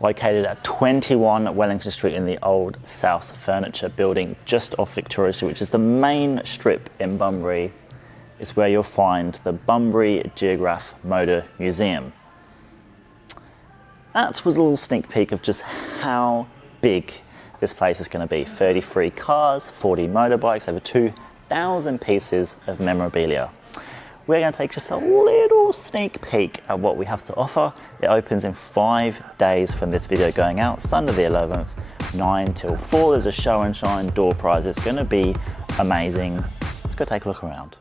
located at 21 Wellington Street in the old South Furniture building just off Victoria Street, which is the main strip in Bunbury. Is where you'll find the Bunbury Geograph Motor Museum. That was a little sneak peek of just how big this place is going to be. 33 cars, 40 motorbikes, over 2,000 pieces of memorabilia. We're going to take just a little sneak peek at what we have to offer. It opens in 5 days from this video going out, Sunday the 11th, 9 till 4. There's a show and shine, door prize. It's going to be amazing. Let's go take a look around.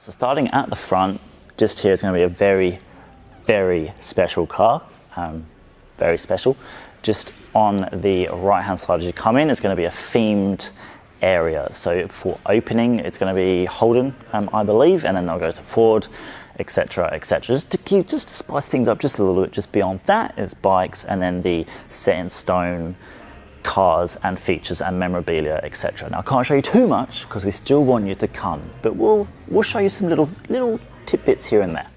So starting at the front, just here is going to be a very, very special car, very special. Just on the right hand side as you come in is going to be a themed area. So for opening, it's going to be Holden, I believe, and then they'll go to Ford, etc., etc. Just to spice things up just a little bit. Just beyond that is bikes, and then the set in stone cars and features and memorabilia, etc. Now I can't show you too much because we still want you to come, but we'll show you some little tidbits here and there.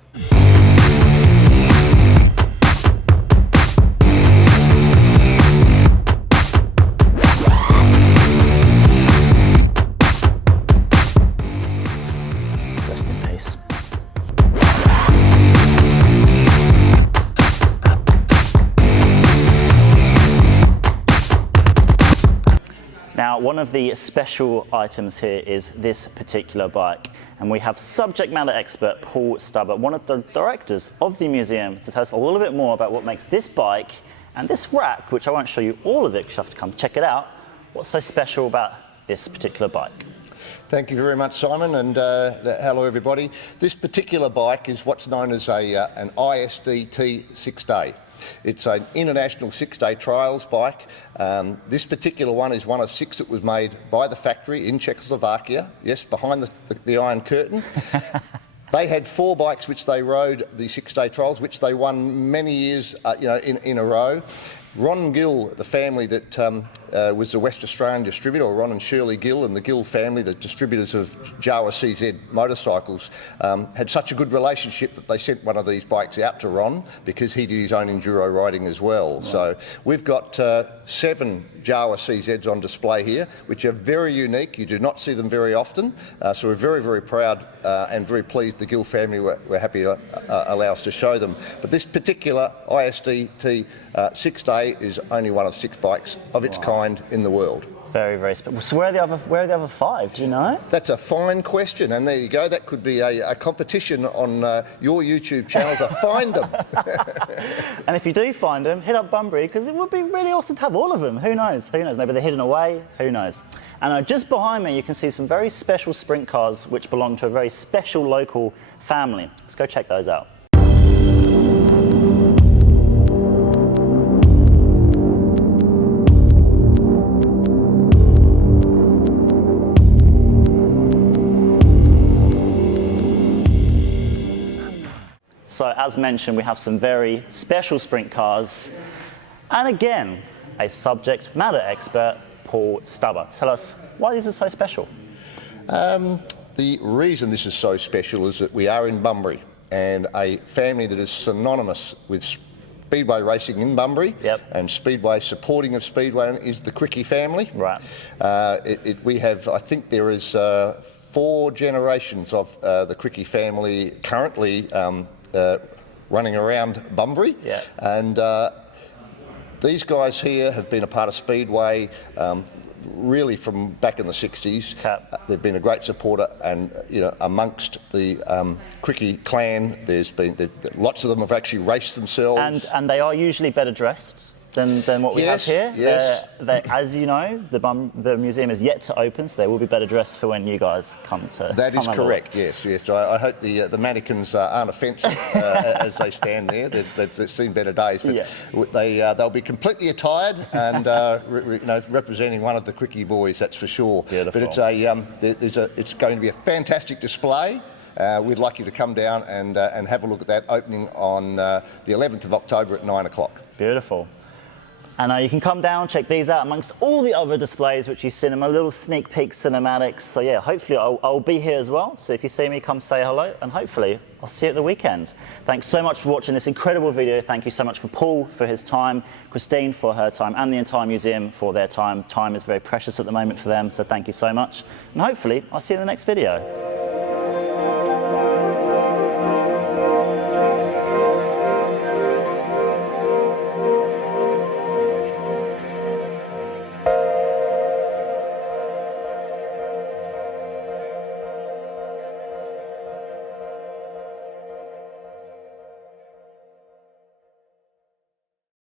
Rest in peace. Now, one of the special items here is this particular bike, and we have subject matter expert Paul Stubber, one of the directors of the museum, to tell us a little bit more about what makes this bike and this rack, which I won't show you all of it because you have to come check it out. What's so special about this particular bike? Thank you very much, Simon, and hello everybody. This particular bike is what's known as an ISDT 6-day. It's an international 6-day trials bike. This particular one is one of 6 that was made by the factory in Czechoslovakia, yes, behind the Iron Curtain. They had 4 bikes which they rode the 6-day trials, which they won many years in a row. Ron Gill, the family that was the West Australian distributor, or Ron and Shirley Gill, and the Gill family, the distributors of Jawa CZ motorcycles, had such a good relationship that they sent one of these bikes out to Ron because he did his own enduro riding as well. Right. So we've got 7 Jawa CZs on display here, which are very unique. You do not see them very often. So we're very, very proud and very pleased the Gill family were happy to allow us to show them. But this particular ISDT 6-day is only one of 6 bikes of its kind in the world. Very, very special. So where are the other 5? Do you know? That's a fine question, and there you go. That could be a competition on your YouTube channel to find them. And if you do find them, hit up Bunbury, because it would be really awesome to have all of them. Who knows? Who knows? Maybe they're hidden away. Who knows? And just behind me, you can see some very special sprint cars which belong to a very special local family. Let's go check those out. So as mentioned, we have some very special sprint cars. And again, a subject matter expert, Paul Stubber. Tell us why these are so special. The reason this is so special is that we are in Bunbury, and a family that is synonymous with Speedway racing in Bunbury, yep, and Speedway supporting of Speedway is the Cricky family. Right. We have, I think there is 4 generations of the Cricky family currently running around Bunbury. Yeah. And these guys here have been a part of Speedway really from back in the 60s. They've been a great supporter, and amongst the Cricky clan, there's been lots of them have actually raced themselves. And they are usually better dressed than what we Yes, have here. yes. As you know, the museum is yet to open, so they will be better dressed for when you guys come to. That is come over. correct. Yes, yes. I hope the mannequins aren't offensive as they stand there. They've seen better days, but they'll be completely attired and representing one of the Quickie boys. That's for sure. Beautiful. But it's going to be a fantastic display. We'd like you to come down and have a look at that, opening on the 11th of October at 9 o'clock. Beautiful. And you can come down, check these out amongst all the other displays which you've seen in my little sneak peek cinematics. So yeah, hopefully I'll be here as well. So if you see me, come say hello, and hopefully I'll see you at the weekend. Thanks so much for watching this incredible video. Thank you so much for Paul for his time, Christine for her time, and the entire museum for their time. Time is very precious at the moment for them, so thank you so much. And hopefully I'll see you in the next video.